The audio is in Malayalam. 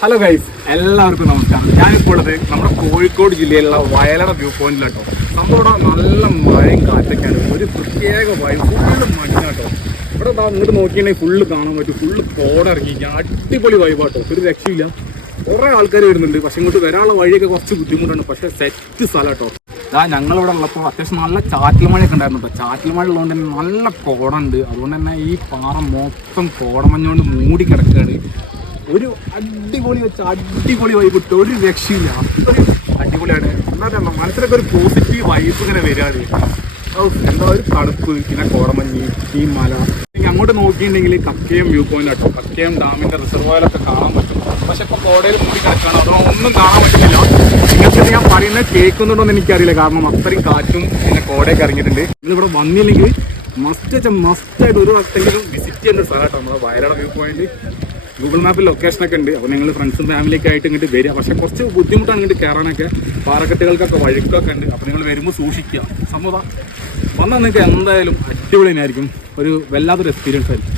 ഹലോ ഗൈസ് എല്ലാവർക്കും നമസ്കാരം. ഞാനിപ്പോൾ ഉള്ളത് നമ്മുടെ കോഴിക്കോട് ജില്ലയിലുള്ള വയലട വ്യൂ പോയിന്റിലാട്ടോ ഇവിടെ നല്ല മഴയും കാറ്റൊക്കെയാണ്. ഒരു പ്രത്യേക വൈബ് ഫുള്ള് മഞ്ഞാട്ടോ ഇവിടെ ഇങ്ങോട്ട് നോക്കിയിട്ടുണ്ടെങ്കിൽ ഫുള്ള് കാണാൻ പറ്റും. ഫുള്ള് ഇറങ്ങി അടിപൊളി വൈബാട്ടോ ഒരു രക്ഷയില്ല. കുറേ ആൾക്കാർ വരുന്നുണ്ട്. പക്ഷെ ഇങ്ങോട്ട് വരാനുള്ള വഴിയൊക്കെ കുറച്ച് ബുദ്ധിമുട്ടുണ്ട്. പക്ഷെ സെറ്റ് സ്ഥലം കേട്ടോ ആ ഞങ്ങളിവിടെ ഉള്ളപ്പോൾ അത്യാവശ്യം നല്ല ചാറ്റൽ മഴയൊക്കെ ഉണ്ടായിരുന്നു കേട്ടോ ചാറ്റൽ മഴ ഉള്ളതുകൊണ്ട് തന്നെ നല്ല കോടുണ്ട് അതുകൊണ്ട് തന്നെ ഈ പാറ മൊത്തം കോടമഞ്ഞുകൊണ്ട് മൂടി കിടക്കുകയാണ്. ഒരു അടിപൊളി വെച്ച അടിപൊളി വൈബ് കിട്ടും. ഒരു രക്ഷയില്ല. അടിപൊളിയാണ്. പറയുക മനസ്സിലൊക്കെ ഒരു പോസിറ്റീവ് വൈബ് ഇങ്ങനെ വരാതെ. എന്താ ഒരു തണുപ്പ് പിന്നെ കോടമഞ്ഞ് ഈ മല. അങ്ങോട്ട് നോക്കിയിട്ടുണ്ടെങ്കിൽ കക്കയം വ്യൂ പോയിന്റ് ആട്ടോ. കക്കയം ഡാമിന്റെ റിസർവോയിലൊക്കെ കാണാൻ പറ്റും. പക്ഷെ ഇപ്പൊ കോടയിൽ കൂടി കിടക്കാണ്. അതോ ഒന്നും കാണാൻ പറ്റുന്നില്ല. നിങ്ങൾക്ക് ഞാൻ പറയുന്നത് കേൾക്കുന്നുണ്ടോ എന്ന് എനിക്കറിയില്ല. കാരണം അത്രയും കാറ്റും പിന്നെ കോടയൊക്കെ ഇറങ്ങിയിട്ടുണ്ട്. ഇന്ന് ഇവിടെ വന്നില്ലെങ്കിൽ മസ്റ്റ് മസ്റ്റ് ആയിട്ട് ഒരു വട്ടെങ്കിലും വിസിറ്റ് ചെയ്യേണ്ട സ്ഥലമാട്ടോ നമ്മുടെ വയനാട് വ്യൂ പോയിന്റ് ഗൂഗിൾ മാപ്പിൽ ലൊക്കേഷനൊക്കെ ഉണ്ട്. അപ്പോൾ നിങ്ങൾ ഫ്രണ്ട്സും ഫാമിലിയൊക്കെ ആയിട്ട് ഇങ്ങോട്ട് വരിക. പക്ഷേ കുറച്ച് ബുദ്ധിമുട്ടാണ് ഇങ്ങോട്ട് കയറാനൊക്കെ പാറക്കെട്ടുകൾക്കൊക്കെ വഴുക്കൊക്കെ ഉണ്ട്. അപ്പോൾ നിങ്ങൾ വരുമ്പോൾ സൂക്ഷിക്കുക. സമ്മതം വന്നാൽ നിങ്ങൾക്ക് എന്തായാലും അടിപൊളി ആയിരിക്കും ഒരു വല്ലാത്തൊരു എക്സ്പീരിയൻസ് ആയിരിക്കും.